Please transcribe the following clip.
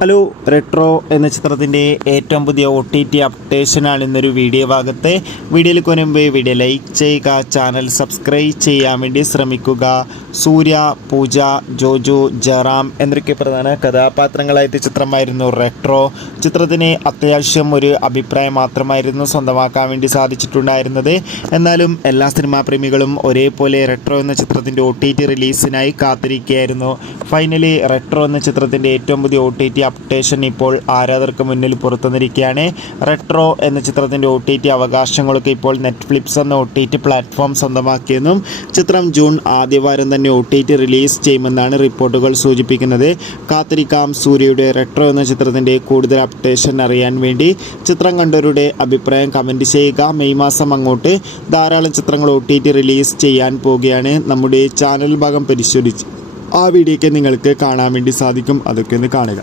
Hello, retro എന്ന ചിത്രത്തിൻ്റെ ഏറ്റവും പുതിയ OTT അപ്ഡേഷനാണ് ഇന്നൊരു വീഡിയോ ഭാഗത്ത്. വീഡിയോയിലേക്ക് മുൻപ് വീഡിയോ ലൈക്ക് ചെയ്യുക, ചാനൽ സബ്സ്ക്രൈബ് ചെയ്യാൻ വേണ്ടി ശ്രമിക്കുക. സൂര്യ, പൂജ, ജോജു, ജയറാം എന്നൊക്കെ പ്രധാന കഥാപാത്രങ്ങളായിട്ട് ചിത്രമായിരുന്നു റെട്രോ. ചിത്രത്തിന് അത്യാവശ്യം ഒരു അഭിപ്രായം മാത്രമായിരുന്നു സ്വന്തമാക്കാൻ വേണ്ടി സാധിച്ചിട്ടുണ്ടായിരുന്നത്. എന്നാലും എല്ലാ സിനിമാ പ്രേമികളും ഒരേപോലെ റെട്രോ എന്ന ചിത്രത്തിൻ്റെ OTT റിലീസിനായി കാത്തിരിക്കുകയായിരുന്നു. ഫൈനലി റെട്രോ എന്ന ചിത്രത്തിൻ്റെ ഏറ്റവും പുതിയ OTT അപ്ഡേഷൻ ഇപ്പോൾ ആരാധകർക്ക് മുന്നിൽ പുറത്തുവന്നിരിക്കുകയാണ്. റെട്രോ എന്ന ചിത്രത്തിൻ്റെ OTT അവകാശങ്ങളൊക്കെ ഇപ്പോൾ നെറ്റ്ഫ്ലിക്സ് എന്ന OTT പ്ലാറ്റ്ഫോം സ്വന്തമാക്കിയെന്നും ചിത്രം ജൂൺ ആദ്യവാരം തന്നെ OTT റിലീസ് ചെയ്യുമെന്നാണ് റിപ്പോർട്ടുകൾ സൂചിപ്പിക്കുന്നത്. കാത്തിരിക്കാം സൂര്യയുടെ റെട്രോ എന്ന ചിത്രത്തിൻ്റെ കൂടുതൽ അപ്ഡേഷൻ അറിയാൻ വേണ്ടി. ചിത്രം കണ്ടവരുടെ അഭിപ്രായം കമൻറ്റ് ചെയ്യുക. മെയ് മാസം അങ്ങോട്ട് ധാരാളം ചിത്രങ്ങൾ OTT റിലീസ് ചെയ്യാൻ പോവുകയാണ്. നമ്മുടെ ചാനൽ ഭാഗം പരിശോധിച്ച് ആ വീഡിയോയ്ക്ക് നിങ്ങൾക്ക് കാണാൻ വേണ്ടി സാധിക്കും. അതൊക്കെ ഒന്ന് കാണുക.